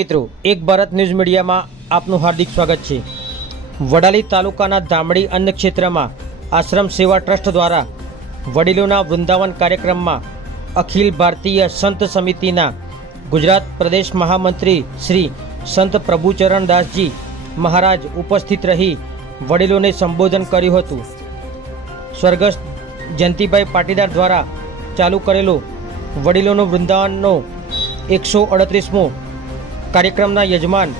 મિત્રો, એક ભારત ન્યૂઝ મીડિયામાં આપનું હાર્દિક સ્વાગત છે. વડાલી તાલુકાના ધામડી અન્ન ક્ષેત્રમાં આશ્રમ સેવા ટ્રસ્ટ દ્વારા વડીલોના વૃંદાવન કાર્યક્રમમાં અખિલ ભારતીય સંત સમિતિના ગુજરાત પ્રદેશ મહામંત્રી શ્રી સંત પ્રભુચરણ દાસજી મહારાજ ઉપસ્થિત રહી વડીલોને સંબોધન કર્યું હતું. સ્વર્ગસ્થ જયંતિભાઈ પાટીદાર દ્વારા ચાલુ કરેલો વડીલોનો વૃંદાવનનો એકસો અડત્રીસમો કાર્યક્રમના યજમાન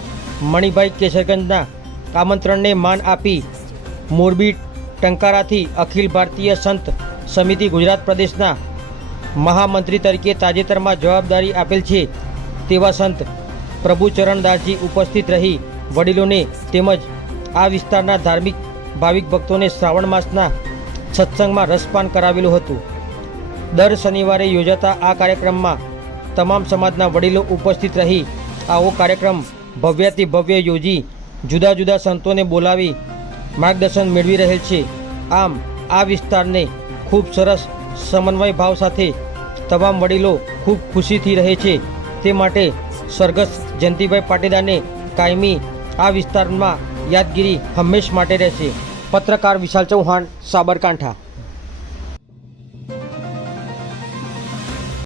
મણિભાઈ કેસરગંજના આમંત્રણને માન આપી મોરબી ટંકારાથી અખિલ ભારતીય સંત સમિતિ ગુજરાત પ્રદેશના મહામંત્રી તરીકે તાજેતરમાં જવાબદારી આપેલ છે તેવા સંત પ્રભુચરણદાસજી ઉપસ્થિત રહી વડીલોને તેમજ આ વિસ્તારના ધાર્મિક ભાવિક ભક્તોને શ્રાવણ માસના સત્સંગમાં રસપાન કરાવેલું હતું. દર શનિવારે યોજાતા આ કાર્યક્રમમાં તમામ સમાજના વડીલો ઉપસ્થિત રહી આવો કાર્યક્રમ ભવ્યથી ભવ્ય યોજી જુદા જુદા સંતોને બોલાવી માર્ગદર્શન મેળવી રહેલ છે. આમ આ વિસ્તારને ખૂબ સરસ સમન્વય ભાવ સાથે તમામ વડીલો ખૂબ ખુશીથી રહે છે. તે માટે સ્વર્ગસ્થ જયંતિભાઈ પાટીદારને કાયમી આ વિસ્તારમાં યાદગીરી હંમેશ માટે રહેશે. પત્રકાર વિશાલ ચૌહાણ, સાબરકાંઠા.